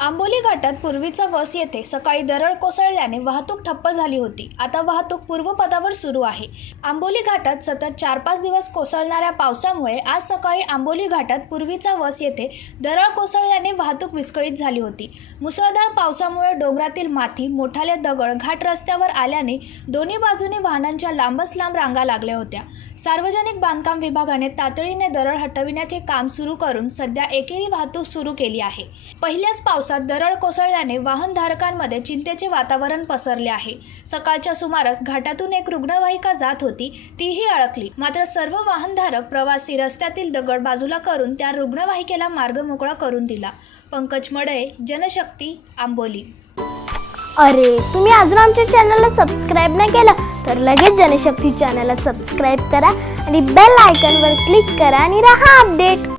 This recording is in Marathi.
आंबोली घाटात पूर्वीचा वस येथे सकाळी दरड कोसळल्याने वाहतूक ठप्प झाली होती. आता वाहतूक पूर्वपदावर सुरू आहे. आंबोली घाटात सतत चार पाच दिवस कोसळणाऱ्या पावसामुळे आज सकाळी आंबोली घाटात पूर्वीचा वस येथे दरड कोसळल्याने वाहतूक विस्कळीत झाली होती. मुसळधार पावसामुळे डोंगरातील माती मोठाले दगड घाट रस्त्यावर आल्याने दोन्ही बाजूने वाहनांच्या लांबच लांब रांगा लागल्या होत्या. सार्वजनिक बांधकाम विभागाने तातडीने दरड हटविण्याचे काम सुरू करून सध्या एकेरी वाहतूक सुरू केली आहे. पहिल्याच पावसात दरड कोसळल्याने वाहनधारकांमध्ये चिंतेचे वातावरण पसरले आहे. सकाळच्या सुमारास घाटातून एक रुग्णवाहिका जात होती. तीही अडकली. मात्र सर्व वाहनधारक प्रवासी रस्त्यातील दगड बाजूला करून त्या रुग्णवाहिकेला मार्ग मोकळा करून दिला. पंकज मडळे जनशक्ती आंबोली. अरे तुम्ही अजून आमच्या चॅनलला सबस्क्राईब नाही केलं तर लगेच जनशक्ती चॅनलला सबस्क्राईब करा आणि बेल आयकॉनवर क्लिक करा आणि राहा अपडेट